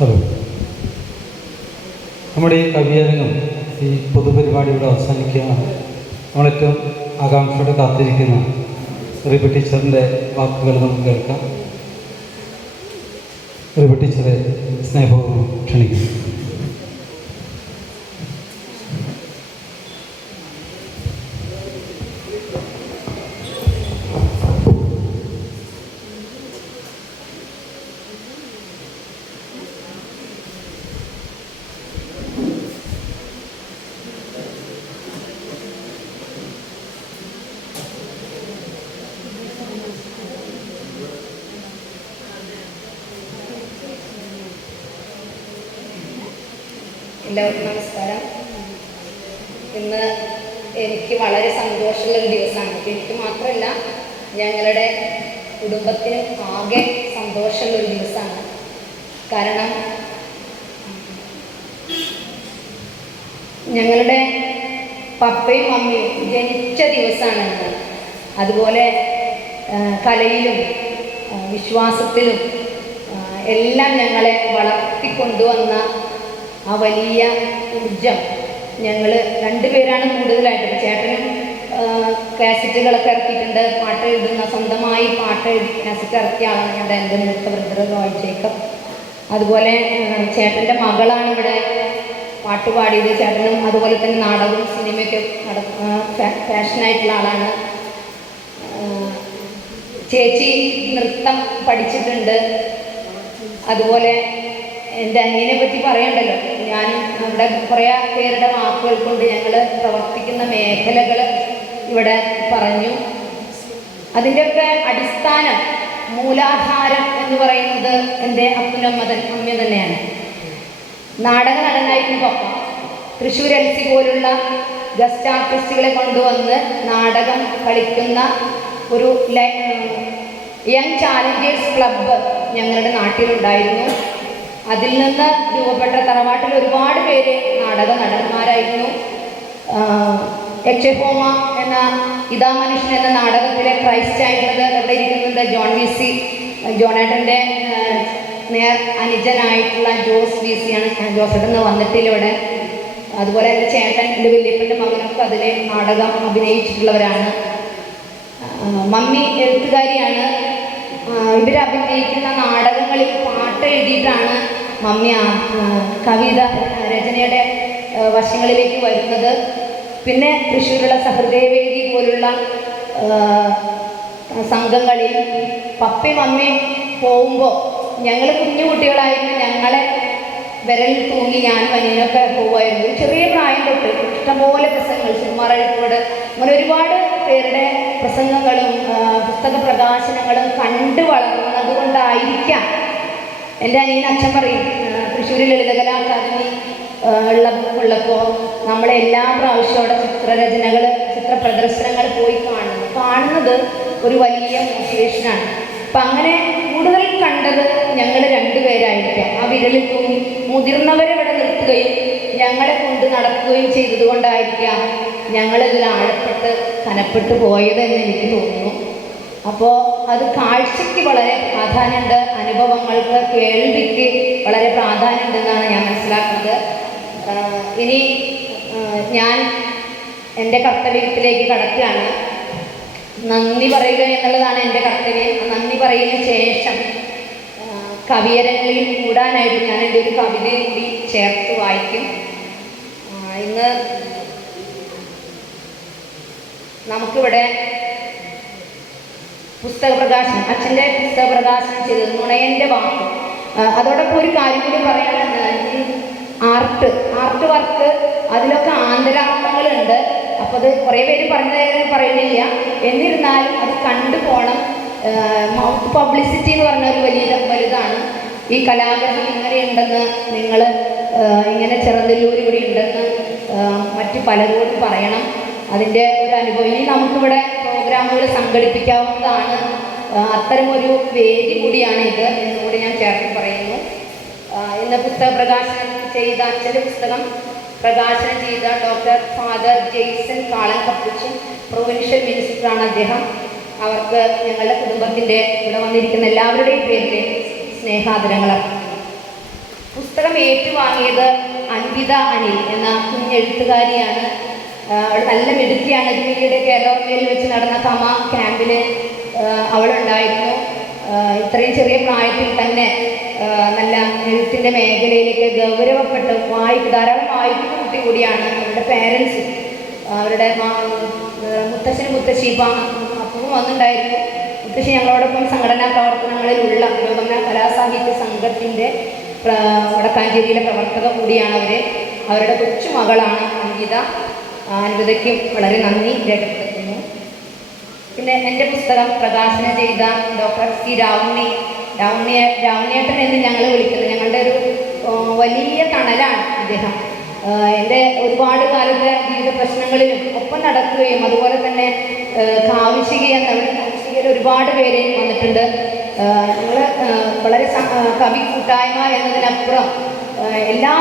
Hello നമ്മുടെ ഈ കവിയരങ്ങും ഈ പൊതുപരിപാടി ഇവിടെ അവസാനിക്കുകയാണ്. നമ്മളേറ്റവും ആകാംക്ഷയോടെ കാത്തിരിക്കുന്ന റിബി ടീച്ചറിന്റെ വാക്കുകൾ നമുക്ക് കേൾക്കാം. റിബി ടീച്ചറെ സ്നേഹപൂർവം ക്ഷണിക്കുന്നു. എല്ലാവർക്കും നമസ്കാരം. ഇന്ന് എനിക്ക് വളരെ സന്തോഷമുള്ള ഒരു ദിവസമാണ്. എനിക്ക് മാത്രമല്ല ഞങ്ങളുടെ കുടുംബത്തിനും ആകെ സന്തോഷമുള്ള ഒരു ദിവസമാണ്. കാരണം ഞങ്ങളുടെ പപ്പയും മമ്മിയും ജനിച്ച ദിവസമാണ് അതുപോലെ കലയിലും വിശ്വാസത്തിലും എല്ലാം ഞങ്ങളെ വളർത്തിക്കൊണ്ടുവന്ന ആ വലിയ ഊർജം ഞങ്ങൾ രണ്ടുപേരാണ് കൂടുതലായിട്ട്. ചേട്ടനും കാസറ്റുകളൊക്കെ ഇറക്കിയിട്ടുണ്ട്. പാട്ട് എഴുതുന്ന സ്വന്തമായി പാട്ട് കാസറ്റ് ഇറക്കിയ ആളാണ് ഞങ്ങളുടെ എന്റെ മൂത്ത റോയ് ജേക്കബ്. അതുപോലെ ചേട്ടന്റെ മകളാണ് ഇവിടെ പാട്ട് പാടിയത്. ചേട്ടനും അതുപോലെ തന്നെ നാടകവും സിനിമയൊക്കെ നട ഫാഷനായിട്ടുള്ള ആളാണ്. ചേച്ചി നൃത്തം പഠിച്ചിട്ടുണ്ട്. അതുപോലെ എന്റെ അനിയനെ പറ്റി പറയണ്ടല്ലോ. ഞാനും നമ്മുടെ കുറേ പേരുടെ വാക്കുകൾ കൊണ്ട് ഞങ്ങൾ പ്രവർത്തിക്കുന്ന മേഖലകൾ ഇവിടെ പറഞ്ഞു. അതിന്റെയൊക്കെ അടിസ്ഥാനം മൂലാധാരം എന്ന് പറയുന്നത് എന്റെ അപ്പനമ്മ മതൻ അമ്മ തന്നെയാണ്. നാടക നടനായിരുന്നു പപ്പ. തൃശ്ശൂർ എൽ സി പോലുള്ള ഗസ്റ്റ് ആർട്ടിസ്റ്റുകളെ കൊണ്ടുവന്ന് നാടകം കളിക്കുന്ന ഒരു യങ് ചാലഞ്ചേഴ്സ് ക്ലബ്ബ് ഞങ്ങളുടെ നാട്ടിലുണ്ടായിരുന്നു. അതിൽ നിന്ന് രൂപപ്പെട്ട തറവാട്ടിൽ ഒരുപാട് പേര് നാടക നടന്മാരായിരുന്നു. യക്ഷഹോമ എന്ന ഇതാ മനുഷ്യൻ എന്ന നാടകത്തിലെ ക്രൈസ്റ്റ് ആയിരുന്നത് അവിടെ ഇരിക്കുന്നത് ജോൺ വി സി ജോണേട്ടന്റെ നേർ അനുജനായിട്ടുള്ള ജോസ് വി സി ആണ്. ജോസേട്ടൻ വന്നിട്ടില്ല ഇവിടെ. അതുപോലെ എന്റെ ചേട്ടൻ എന്റെ വല്യപ്പന്റെ മകനൊക്കെ അതിലെ നാടകം അഭിനയിച്ചിട്ടുള്ളവരാണ്. മമ്മി എഴുത്തുകാരിയാണ്. ഇവരഭിനയിക്കുന്ന നാടകങ്ങളിൽ പാട്ട് എഴുതിയിട്ടാണ് മമ്മി കവിത രചനയുടെ വശങ്ങളിലേക്ക് വരുന്നത്. പിന്നെ തൃശ്ശൂരുള്ള സഹൃദയവേദി പോലുള്ള സംഘങ്ങളിൽ പപ്പയും അമ്മയും പോകുമ്പോൾ ഞങ്ങൾ കുഞ്ഞു കുട്ടികളായിരുന്നു. ഞങ്ങളെ വിരൽ തൂങ്ങി ഞാനും അനിയനൊക്കെ പോവുമായിരുന്നു. ചെറിയ പ്രായം തൊട്ട് ഇഷ്ടംപോലെ പ്രസംഗങ്ങൾ സുമാറഴിക്കോട് അങ്ങനെ ഒരുപാട് പേരുടെ പ്രസംഗങ്ങളും പുസ്തക പ്രകാശനങ്ങളും കണ്ടു വളർന്നത് കൊണ്ടായിരിക്കാം എന്റെ അനിയൻ അച്ഛൻ പറയും തൃശ്ശൂർ ലളിതകലാ അക്കാദമി ഉള്ള ഉള്ളപ്പോൾ നമ്മളെ എല്ലാ പ്രാവശ്യവും അവിടെ ചിത്രരചനകൾ ചിത്ര പ്രദർശനങ്ങൾ പോയി കാണുന്നു. കാണുന്നത് ഒരു വലിയ മോട്ടിവേഷനാണ്. അപ്പം അങ്ങനെ കൂടുതൽ കണ്ടത് ഞങ്ങൾ രണ്ടുപേരായിരിക്കാം ആ വിരലിൽ തൂങ്ങി മുതിർന്നവരെ ഇവിടെ നിർത്തുകയും ഞങ്ങളെ കൊണ്ട് നടക്കുകയും ചെയ്തതുകൊണ്ടായിരിക്കാം ഞങ്ങളിതിൽ ആഴപ്പെട്ട് കനപ്പെട്ട് പോയതെന്ന് എനിക്ക് തോന്നുന്നു. അപ്പോൾ അത് കാഴ്ചയ്ക്ക് വളരെ പ്രാധാന്യമുണ്ട്. അനുഭവങ്ങൾക്ക് കേൾവിക്ക് വളരെ പ്രാധാന്യമുണ്ടെന്നാണ് ഞാൻ മനസ്സിലാക്കുന്നത്. ഇനി ഞാൻ എന്റെ കർത്തവ്യത്തിലേക്ക് കടക്കുകയാണ്. നന്ദി പറയുക എന്നുള്ളതാണ് എന്റെ കർത്തവ്യം. നന്ദി പറയുന്ന ശേഷം കവിയരങ്ങളിൽ കൂടാനായിട്ട് ഞാൻ എന്റെ ഒരു കവിതയും കൂടി ചേർത്ത് വായിക്കും. ഇന്ന് നമുക്കിവിടെ പുസ്തക പ്രകാശനം അച്ഛന്റെ പുസ്തക പ്രകാശനം ചെയ്തത് നുണയന്റെ വാക്ക്. അതോടൊപ്പം ഒരു കാര്യം കൂടി പറയാൻ ആർട്ട് ആർട്ട് വർക്ക് അതിലൊക്കെ ആന്തരാർത്ഥങ്ങളുണ്ട്. അപ്പോൾ അത് കുറേ പേര് പറഞ്ഞ പറയുന്നില്ല. എന്നിരുന്നാലും അത് കണ്ടു പോകണം മൗത്ത് പബ്ലിസിറ്റി എന്ന് പറഞ്ഞ ഒരു വലിയ വലുതാണ്. ഈ കലാഗ്രഹം ഇങ്ങനെയുണ്ടെന്ന് നിങ്ങൾ ഇങ്ങനെ ചെറുതല്ലൂരി ഇവിടെ ഉണ്ടെന്ന് മറ്റ് പലരോടും പറയണം. അതിന്റെ ഒരു അനുഭവം. ഇനി നമുക്കിവിടെ പ്രോഗ്രാമുകൾ സംഘടിപ്പിക്കാവുന്നതാണ്. അത്തരമൊരു വേദി കൂടിയാണ് ഇത് എന്നുകൂടി ഞാൻ ചേർത്ത് പറയുന്നു. ഇന്ന് പുസ്തക പ്രകാശനം ചെയ്ത അച്ഛന്റെ പുസ്തകം പ്രകാശനം ചെയ്ത doctor father Jaison Kalan Capuchin provincial മിനിസ്റ്ററാണ് അദ്ദേഹം. അവർക്ക് ഞങ്ങളുടെ കുടുംബത്തിന്റെ ഇവിടെ വന്നിരിക്കുന്ന എല്ലാവരുടെയും പേരിൽ സ്നേഹാദരങ്ങൾ പുസ്തകം ഏറ്റുവാങ്ങിയത് അൻവിത അനിൽ എന്ന കുഞ്ഞെഴുത്തുകാരിയാണ് അവൾ നല്ല മിടുക്കിയാണ് ജില്ലയുടെ കേരളത്തിൽ വെച്ച് നടന്ന തമ ക്യാമ്പിൽ അവളുണ്ടായിരുന്നു. ഇത്രയും ചെറിയ പ്രായത്തിൽ തന്നെ നല്ല എഴുത്തിന്റെ മേഖലയിലേക്ക് ഗൗരവപ്പെട്ട് വായിക്കും ധാരാളം വായിക്കുന്ന കുട്ടി കൂടിയാണ് അവരുടെ പേരൻസ് അവരുടെ മുത്തശ്ശനും മുത്തശ്ശി ഇപ്പം അപ്പവും വന്നിട്ടുണ്ടായിരുന്നു. മുത്തശ്ശി ഞങ്ങളോടൊപ്പം സംഘടനാ പ്രവർത്തനങ്ങളിലുള്ള പുരോഗമന കലാസാഹിത്യ സംഘത്തിന്റെ വടക്കാഞ്ചേരിയിലെ പ്രവർത്തക കൂടിയാണ് അവർ അവരുടെ കൊച്ചു മകളാണ് അൻവിതയ്ക്കും വളരെ നന്ദി രേഖപ്പെടുത്തുന്നു. പിന്നെ എന്റെ പുസ്തകം പ്രകാശനം ചെയ്ത ഡോക്ടർ സി രാവുണ്ണി. രാവുണ്ണിയ രാവുണ്ണിയേട്ടൻ എന്ന് ഞങ്ങൾ വിളിക്കുന്നത് ഞങ്ങളുടെ ഒരു വലിയ തണലാണ് അദ്ദേഹം എന്റെ ഒരുപാട് കാലത്തെ ജീവിത പ്രശ്നങ്ങളിലും ഒപ്പം നടക്കുകയും അതുപോലെ തന്നെ കാവശിക കാവിശിക എന്ന കാവിശികയിൽ ഒരുപാട് പേര് വന്നിട്ടുണ്ട്. ഞങ്ങൾ വളരെ കവി കൂട്ടായ്മ എന്നതിനപ്പുറം എല്ലാ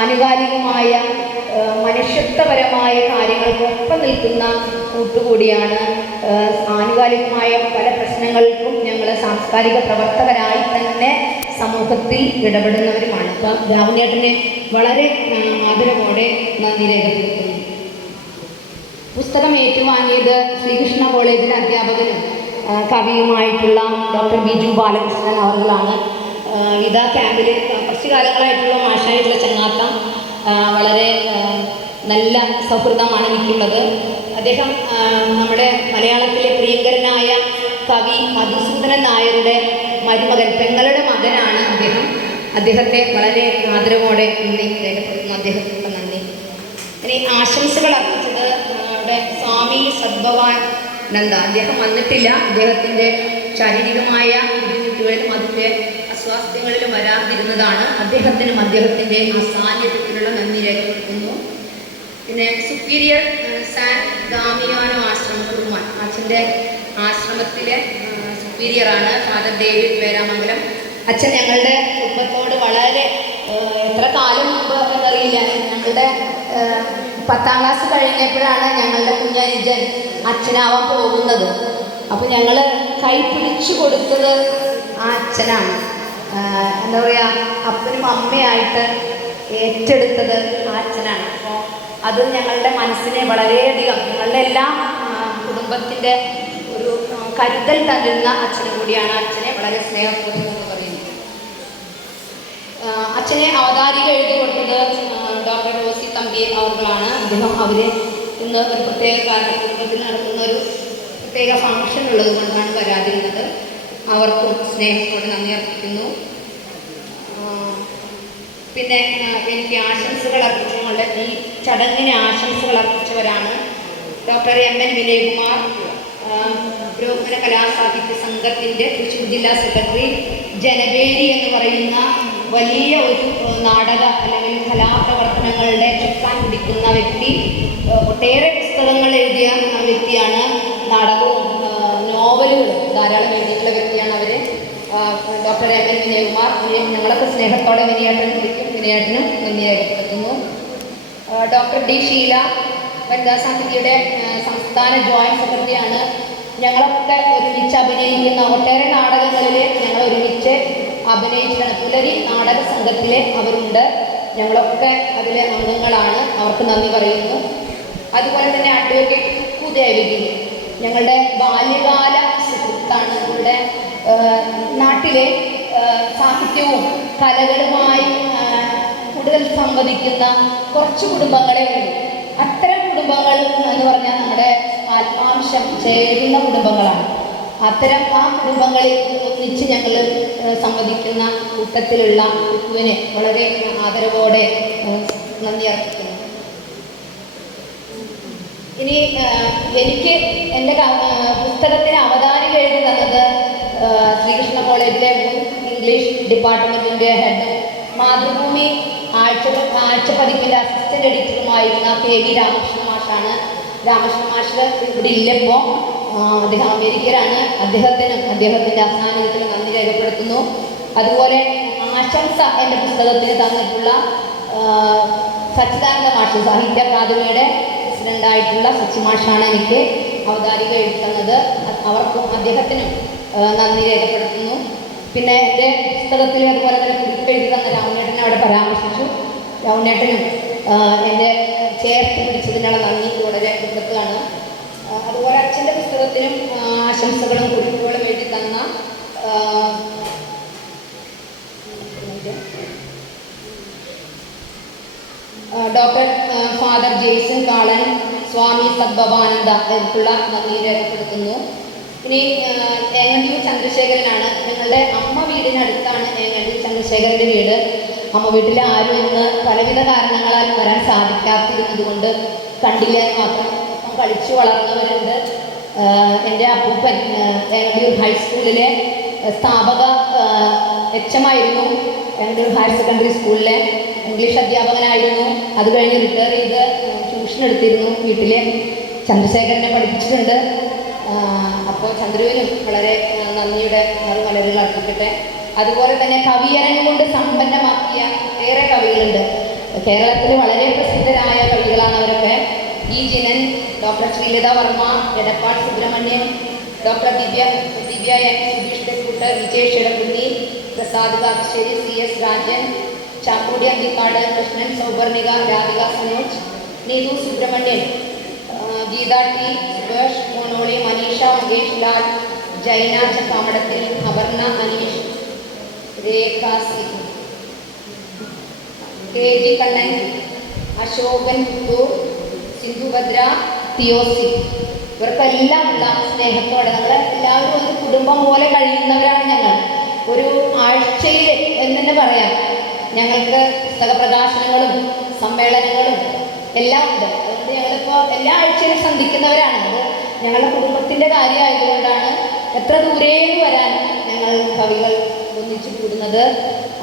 ആനുകാലികമായ മനുഷ്യത്വപരമായ കാര്യങ്ങൾക്കൊപ്പം നിൽക്കുന്ന കൂട്ടുകൂടിയാണ് ആനുകാലികമായ പല പ്രശ്നങ്ങൾക്കും ഞങ്ങൾ സാംസ്കാരിക പ്രവർത്തകരായി തന്നെ സമൂഹത്തിൽ ഇടപെടുന്നവരുമാണ്. അപ്പം രാവുണ്ണേട്ടനെ വളരെ ആദരവോടെ നന്ദി രേഖപ്പെടുത്തുന്നു. പുസ്തകം ഏറ്റുവാങ്ങിയത് ശ്രീകൃഷ്ണ കോളേജിലെ അധ്യാപകനും കവിയുമായിട്ടുള്ള ഡോക്ടർ ബിജു ബാലകൃഷ്ണൻ അവർകളാണ് ഇതാ ക്യാമ്പിൽ കുറച്ച് കാലങ്ങളായിട്ടുള്ള മാഷായിട്ടുള്ള ചങ്ങാത്തം വളരെ നല്ല സൗഹൃദമാണ് എനിക്കുള്ളത്. അദ്ദേഹം നമ്മുടെ മലയാളത്തിലെ പ്രിയങ്കരനായ കവി മധുസൂദനൻ നായരുടെ മരുമകൻ പെങ്ങളുടെ മകനാണ് അദ്ദേഹം. അദ്ദേഹത്തെ വളരെ ആദരവോടെ നന്ദി രേഖപ്പെടുത്തുന്നു. അദ്ദേഹത്തിനുള്ള നന്ദി. ഇനി ആശംസകൾ അർപ്പിച്ചത് നമ്മുടെ സ്വാമി സദ്ഭവാനന്ദ. അദ്ദേഹം വന്നിട്ടില്ല. അദ്ദേഹത്തിന്റെ ശാരീരികമായ ബുദ്ധിമുട്ടുകളിലും അതിന്റെ അസ്വാസ്ഥ്യങ്ങളിലും വരാതിരുന്നതാണ്. അദ്ദേഹത്തിനും അദ്ദേഹത്തിന്റെ അസാന്നിധ്യത്തിലുള്ള നന്ദി രേഖപ്പെടുത്തുന്നു. പിന്നെ സുപ്പീരിയർ സാൻ ദാമിയാനോ ആശ്രമ കുറുമാൻ. അച്ഛന്റെ ആശ്രമത്തിലെ സുപ്പീരിയറാണ് ഫാദർ ഡേവിഡ് വേരാമംഗലം അച്ഛൻ ഞങ്ങളുടെ കുടുംബത്തോട് വളരെ എത്ര കാലം മുമ്പ് എന്നറിയില്ല. ഞങ്ങളുടെ പത്താം ക്ലാസ് കഴിഞ്ഞപ്പോഴാണ് ഞങ്ങളുടെ കുഞ്ഞനുജൻ അച്ഛനാവാൻ പോകുന്നത്. അപ്പോൾ ഞങ്ങൾ കൈ പിടിച്ചു കൊടുത്തത് ആ അച്ഛനാണ്. എന്താ പറയുക അപ്പനും അമ്മയായിട്ട് ഏറ്റെടുത്തത് ആ അച്ഛനാണ്. അപ്പോൾ അത് ഞങ്ങളുടെ മനസ്സിനെ വളരെയധികം ഞങ്ങളുടെ എല്ലാ കുടുംബത്തിന്റെ ഒരു കരുതൽ തരുന്ന അച്ഛനും കൂടിയാണ് അച്ഛനെ വളരെ സ്നേഹപൂർവം എന്ന് പറയുന്നത്. അച്ഛനെ അവതാരിക എഴുതി കൊടുത്തത് ഡോക്ടർ റോസി തമ്പി അവർകളാണ് അദ്ദേഹം അവരെ ഇന്ന് ഒരു പ്രത്യേക കാരണം കുടുംബത്തിൽ നടക്കുന്ന ഒരു പ്രത്യേക ഫംഗ്ഷൻ ഉള്ളത് കൊണ്ടാണ് വരാതിരുന്നത്. അവർക്കും സ്നേഹത്തോടെ നന്ദി അർപ്പിക്കുന്നു. പിന്നെ എനിക്ക് ആശംസകൾ അർപ്പിച്ചുകൊണ്ട് ഈ ചടങ്ങിന് ആശംസകൾ അർപ്പിച്ചവരാണ് ഡോക്ടർ എം എൻ വിനയകുമാർ ആ, പുരോഗമന കലാസാഹിത്യ സംഘത്തിന്റെ തൃശ്ശൂർ ജില്ലാ സെക്രട്ടറി ജനവേരി എന്ന് പറയുന്ന വലിയ ഒരു നാടക അല്ലെങ്കിൽ കലാപ്രവർത്തനങ്ങളുടെ ചുക്കാൻ പിടിക്കുന്ന വ്യക്തി ഒട്ടേറെ പുസ്തകങ്ങൾ എഴുതിയ വ്യക്തിയാണ് നാടകവും നോവലുകളും ധാരാളം എഴുതിയിട്ടുള്ള വ്യക്തിയാണ് അവർ ഡോക്ടർ എം എൻ വിനയകുമാർ. വിനയ- ഞങ്ങളൊക്കെ സ്നേഹത്തോടെ വിനയേട്ടൻ വിളിക്കും. വിനയേട്ടനും നന്ദി രേഖപ്പെടുത്തുന്നു ഡോക്ടർ ഡി ഷീല വനിതാ സാഹിത്യയുടെ ആ, സംസ്ഥാന ജോയിന്റ് സെക്രട്ടറിയാണ്. ഞങ്ങളൊക്കെ ഒരുമിച്ച് അഭിനയിക്കുന്ന ഒട്ടേറെ നാടകങ്ങളിൽ ഞങ്ങൾ ഒരുമിച്ച് അഭിനയിച്ചിട്ടുണ്ട്. പുലരി നാടക സംഘത്തിലെ അവരുണ്ട്. ഞങ്ങളൊക്കെ അതിലെ അംഗങ്ങളാണ്. അവർക്ക് നന്ദി പറയുന്നു. അതുപോലെ തന്നെ അഡ്വക്കേറ്റ് കുക്കു ദേവകി ഞങ്ങളുടെ ബാല്യകാല സുഹൃത്താണ് ഞങ്ങളുടെ നാട്ടിലെ സാഹിത്യവും കലകളുമായി കൂടുതൽ സംവദിക്കുന്ന കുറച്ച് കുടുംബങ്ങളെ ഉള്ളൂ. അത്തരം കുടുംബങ്ങൾ എന്ന് പറഞ്ഞാൽ നമ്മുടെ ആത്മാംശം ചേരുന്ന കുടുംബങ്ങളാണ്. അത്തരം ആ കുടുംബങ്ങളിൽ ഒന്നിച്ച് ഞങ്ങൾ സംവദിക്കുന്ന കൂട്ടത്തിലുള്ള കുക്കുവിനെ വളരെ ആദരവോടെ നന്ദി അർപ്പിക്കുന്നു. ഇനി എനിക്ക് എന്റെ പുസ്തകത്തിന് അവതാരിക എഴുതി തന്നത് ശ്രീകൃഷ്ണ കോളേജിലെ ഇംഗ്ലീഷ് ഡിപ്പാർട്ട്മെന്റിന്റെ ഹെഡ് മാതൃഭൂമി ആഴ്ച ആഴ്ച പതിപ്പിന്റെ അസിസ്റ്റന്റ് എഡിറ്ററുമായിരുന്ന കെ വി രാമകൃഷ്ണ മാഷാണ്. രാമകൃഷ്ണ മാഷ് ഇവിടെ ഇല്ലപ്പോൾ അദ്ദേഹം അമേരിക്കയിലാണ്. അദ്ദേഹത്തിന് അദ്ദേഹത്തിന്റെ അസാന്നിധ്യത്തിന് നന്ദി രേഖപ്പെടുത്തുന്നു. അതുപോലെ ആശംസ എന്റെ പുസ്തകത്തിന് തന്നിട്ടുള്ള സച്ചിദാനന്ദ മാഷ് സാഹിത്യ അക്കാദമിയുടെ പ്രസിഡന്റായിട്ടുള്ള സച്ചിമാഷാണ് എനിക്ക് ഔദാരിക എഴുത്തുന്നത് അവർക്കും അദ്ദേഹത്തിനും നന്ദി രേഖപ്പെടുത്തുന്നു. പിന്നെ എന്റെ പുസ്തകത്തിൽ അതുപോലെ തന്നെ കുറിപ്പ് എഴുതി തന്ന രാമനേട്ടനെ അവിടെ പരാമർശിച്ചു. രാമനേട്ടനും എന്റെ ചേർത്ത് പിടിച്ചതിനുള്ള നന്ദി വളരെ രേഖപ്പെടുത്തുകയാണ് അതുപോലെ അച്ഛന്റെ പുസ്തകത്തിനും ആശംസകളും കുറിപ്പുകളും എഴുതി തന്ന ആ, ആ, ഡോക്ടർ ഫാദർ ജെയ്സൺ കാളൻ സ്വാമി സദ്ഭവാനന്ദ എനിക്കുള്ള നന്ദി രേഖപ്പെടുത്തുന്നു. ഇനി ആ, ഏങ്ങണ്ടിയൂർ ചന്ദ്രശേഖരനാണ്. ഞങ്ങളുടെ അമ്മ വീടിനടുത്താണ് ഏങ്ങണ്ടിയൂർ ചന്ദ്രശേഖരന്റെ വീട്. അമ്മ വീട്ടിൽ ആരും ഇന്ന് പലവിധ കാരണങ്ങളാൽ വരാൻ സാധിക്കാത്തിരുന്നത് കൊണ്ട് കണ്ടില്ല മാത്രം. കളിച്ചു വളർന്നവരുണ്ട്. എന്റെ അപ്പൂപ്പൻ ആ, ഏങ്ങണ്ടിയൂർ ഹൈസ്കൂളിലെ സ്ഥാപക എച്ച് എം ആയിരുന്നു ഏങ്ങണ്ടിയൂർ ഹയർ സെക്കൻഡറി സ്കൂളിലെ ഇംഗ്ലീഷ് അധ്യാപകനായിരുന്നു. അത് കഴിഞ്ഞ് റിട്ടയർ ചെയ്ത് ട്യൂഷൻ എടുത്തിരുന്നു വീട്ടിലെ. ചന്ദ്രശേഖരനെ പഠിപ്പിച്ചിട്ടുണ്ട്. അപ്പോൾ ചന്ദ്രുവിനും വളരെ നന്ദിയുടെ മലരുകൾ അർപ്പിക്കട്ടെ. അതുപോലെ തന്നെ കവിയരങ്ങ് കൊണ്ട് സമ്പന്നമാക്കിയ ഏറെ കവികളുണ്ട്. കേരളത്തിൽ വളരെ പ്രസിദ്ധരായ കവികളാണ് അവരൊക്കെ. E Jinan doctor Sreelatha Varma Edappal Subrahmanyam doctor Divya Divya N. Sudheesh Thekkoot Vijay Shitakunni Prasad Kasseri C. S. Rajan Chakkodi Anthikkad Krishnan Souvarnika Radhika Sanoj Neethu Subrahmanian Geetha T Subhash Monoli Maneesha Mukesh Lal Jaina Chakkamadathil Aparna Aneesh Rekha C K G Kannan Ashokan Puthur Sindhubhadra Theosi. ഇവർക്കെല്ലാം ഉള്ള സ്നേഹത്തോടെ നമ്മൾ എല്ലാവരും ഒരു കുടുംബം പോലെ കഴിയുന്നവരാണ് ഞങ്ങൾ. ഒരു ആഴ്ചയിൽ എന്ന് തന്നെ പറയാം. ഞങ്ങൾക്ക് പുസ്തക പ്രകാശനങ്ങളും സമ്മേളനങ്ങളും എല്ലാം ഉണ്ട് അതുകൊണ്ട് ഞങ്ങളിപ്പോൾ എല്ലാ ആഴ്ചയിലും സന്ധിക്കുന്നവരാണ്. അത് ഞങ്ങളുടെ കുടുംബത്തിന്റെ കാര്യമായതുകൊണ്ടാണ് എത്ര ദൂരേന്ന് വരാൻ ഞങ്ങൾ കവികൾ ഒന്നിച്ചു കൂടുന്നത്.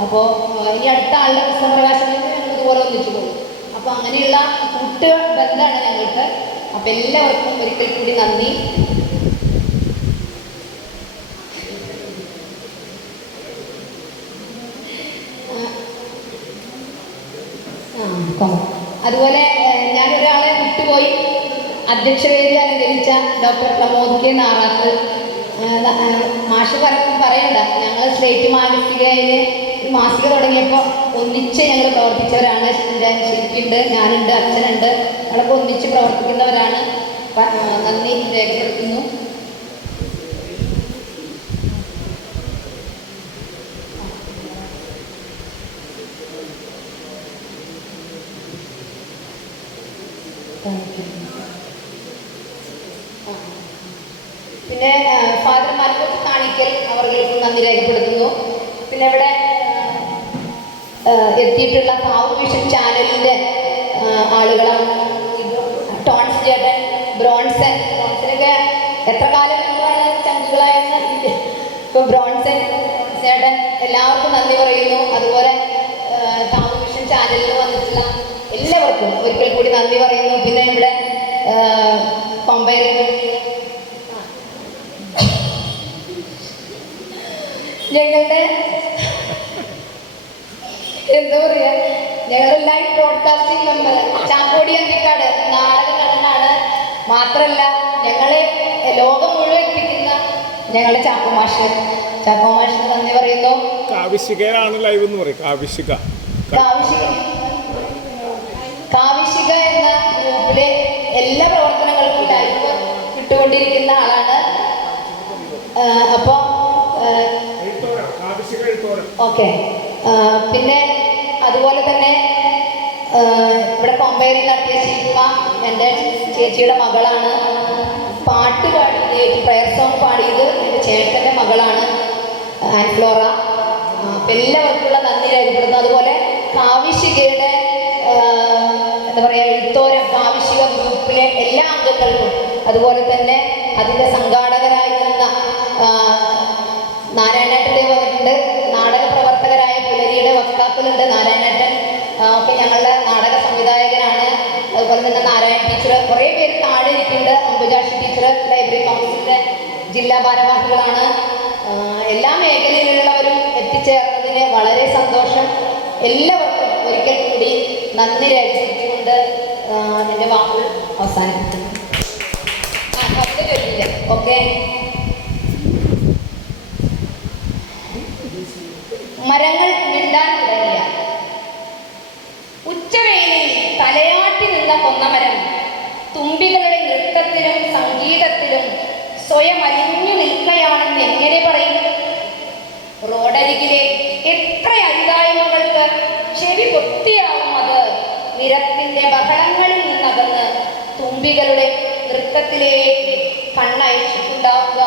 അപ്പോൾ ഇനി അടുത്ത ആളുടെ പുസ്തക പ്രകാശനത്തിന് ഞങ്ങൾ ഇതുപോലെ ഒന്നിച്ചു പോകും അപ്പോൾ അങ്ങനെയുള്ള കൂട്ട് ബന്ധമാണ് ഞങ്ങൾക്ക്. അപ്പോൾ എല്ലാവർക്കും ഒരിക്കൽ കൂടി നന്ദി ആ, കൊള്ളാം. അതുപോലെ ഏഹ്, ഞാൻ ഒരാളെ വിട്ടുപോയി അധ്യക്ഷവേദി അലങ്കരിച്ച ഡോക്ടർ പ്രമോദ് കെ നാറാത്ത് മാഷ് പറ പറയണ്ട. ഞങ്ങൾ സ്ലേറ്റ് മാനസികയിൽ മാസിക തുടങ്ങിയപ്പോൾ ഒന്നിച്ച് ഞങ്ങൾ പ്രവർത്തിച്ചവരാണ്. ശരിക്കുണ്ട് ഞാനുണ്ട് അച്ഛനുണ്ട്. അവിടെ ഒന്നിച്ച് പ്രവർത്തിക്കുന്നവരാണ്. നന്ദി രേഖപ്പെടുത്തുന്നു താങ്ക് യു ആ. പിന്നെ ആ, ഫാദർ മൽബത്ത് കാണിക്കൽ അവർക്ക് നന്ദി രേഖപ്പെടുത്തുന്നു പിന്നെ ഇവിടെ ആ, എത്തിയിട്ടുള്ള കാവ് വിഷൻ ചാനലിന്റെ ആളുകളാണ് ടോൺസ് ചേട്ടൻ ബ്രോൺസൺ ബ്രോൺസനൊക്കെ എത്ര കാലം മുമ്പാണ് ചങ്കുകളായെന്ന് ഇപ്പോൾ ബ്രോൺസൺ ചേട്ടൻ എല്ലാവർക്കും നന്ദി പറയുന്നു. അതുപോലെ കാവ് വിഷൻ ചാനലിൽ വന്നിട്ടുള്ള എല്ലാവർക്കും ഒരിക്കൽ കൂടി നന്ദി പറയുന്നു. പിന്നെ ഇവിടെ പമ്പയിൽ ഞങ്ങളുടെ എന്താ പറയാ ഞങ്ങളുടെ ലൈവ് ബ്രോഡ്കാസ്റ്റിംഗ് മെമ്പർ ചാക്കോടി അന്തിക്കാട് നാടക നടനാണ് മാത്രല്ല ഞങ്ങളെ ലോകം മുഴുവൻ എത്തിക്കുന്ന ഞങ്ങളുടെ ചാക്കോ മാഷ് ചാക്കോ മാഷ് നന്ദി പറയുന്നു. കാവിശികയാണ് ലൈവ് എന്ന് പറയും. കാവിശിക കാവിശിക എന്ന ഗ്രൂപ്പിലെ എല്ലാ പ്രവർത്തനങ്ങൾക്കും ലൈവ് ഇട്ടുകൊണ്ടിരിക്കുന്ന ആളാണ്. അപ്പോൾ ഓക്കെ. പിന്നെ അതുപോലെ തന്നെ ഇവിടെ കൊമ്പേരി നടത്തിയ ശില്പ എന്റെ ചേച്ചിയുടെ മകളാണ്. പാട്ട് പാടിയത് പ്രയർ സോങ് പാടിയത്. ചേട്ടന്റെ മകളാണ് ആൻഫ്ലോറ അപ്പം എല്ലാവർക്കുള്ള നന്ദി രേഖപ്പെടുന്നു അതുപോലെ കാവിശികയുടെ എന്താ പറയുക എഴുത്തോരം കാവിശിക ഗ്രൂപ്പിലെ എല്ലാ അംഗങ്ങൾക്കും അതുപോലെ തന്നെ അതിന്റെ സംഘാടകരായി നിന്ന നാരായണേട്ടൻ നാരായണേട്ടന്റെ വന്നിട്ടുണ്ട്. നാടക പ്രവർത്തകരായ പുലരിയുടെ വക്താക്കളുണ്ട്. നാരായണേട്ടൻ ഒക്കെ ഞങ്ങളുടെ നാടക സംവിധായകനാണ്. അതുപോലെ തന്നെ നാരായണ ടീച്ചർ കുറേ പേര് താഴെ ഇരിക്കുന്നുണ്ട് അംബുജാഷി ടീച്ചർ ലൈബ്രറി കൗൺസിലിന്റെ ജില്ലാ ഭാരവാഹികളാണ് ആ, എല്ലാ മേഖലയിലുള്ളവരും എത്തിച്ചേർന്നതിന് വളരെ സന്തോഷം. എല്ലാവർക്കും ഒരിക്കൽ കൂടി നന്ദി രേഖപ്പെടുത്തിക്കൊണ്ട് എന്റെ വാക്കുകൾ അവസാനിപ്പിക്കുന്നു. ഓക്കെ. മരങ്ങൾ മിണ്ടാൻ തുടങ്ങിയ. ഉച്ചവേലിൽ തലയാട്ടി നിന്ന കൊന്നമരം തുമ്പികളുടെ നൃത്തത്തിലും സംഗീതത്തിലും സ്വയം അലിഞ്ഞു നിൽക്കുകയാണെന്ന് എങ്ങനെ പറയും റോഡരികിലെ എത്ര അരുതായ്മകൾക്ക് ചെവി പൊത്തിയാവും അത്? നിരത്തിന്റെ ബഹളങ്ങളിൽ നിന്നകന്ന് തുമ്പികളുടെ നൃത്തത്തിലേക്ക് കണ്ണയച്ചിട്ടുണ്ടാവുക.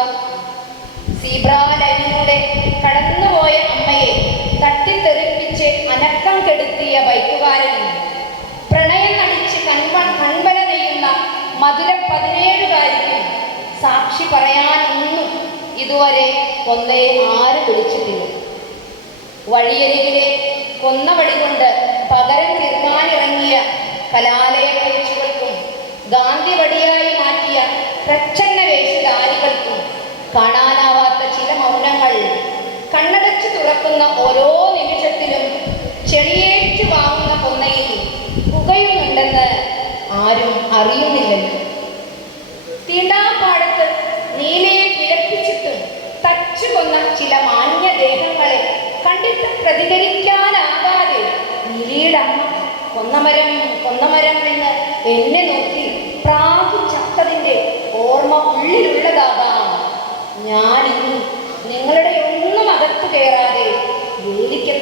സീബ്രാ ഇതുവരെ കൊന്നയെ ആര് വിളിച്ചിട്ടില്ല വഴിയരികിലെ കൊന്ന വഴി കൊണ്ട് പകരം തീർക്കാനിറങ്ങിയ കലാലയ പേച്ചുകൾക്കും ഗാന്ധി വടിയായി മാറ്റിയ പ്രച്ഛന്ന വേഷധാരികൾക്കും കാണാനാവാത്ത ചില മൗനങ്ങൾ കണ്ണടച്ചു തുറക്കുന്ന ഓരോ നിമിഷത്തിലും ചെളിയേറ്റു വാങ്ങുന്ന കൊന്നയിൽ പുകയുന്നുണ്ടെന്ന് ആരും അറിയുന്നില്ലല്ലോ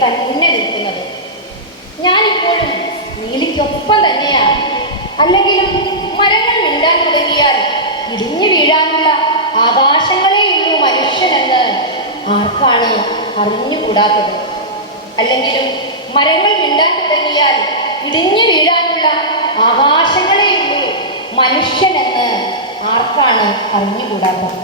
തന്നെ നിൽക്കുന്നത്. ഞാനിപ്പോഴും നീലിക്കൊപ്പം തന്നെയാണ്. അല്ലെങ്കിലും മരങ്ങൾ മിണ്ടാൻ തുടങ്ങിയാൽ ഇടിഞ്ഞു വീഴാനുള്ള ആകാശങ്ങളെയുള്ളൂ മനുഷ്യനെന്ന് ആർക്കാണ് അറിഞ്ഞുകൂടാത്തത്? അല്ലെങ്കിലും മരങ്ങൾ മിണ്ടാൻ തുടങ്ങിയാൽ ഇടിഞ്ഞു വീഴാനുള്ള ആകാശങ്ങളെയുള്ളൂ മനുഷ്യനെന്ന് ആർക്കാണ് അറിഞ്ഞുകൂടാത്തത്?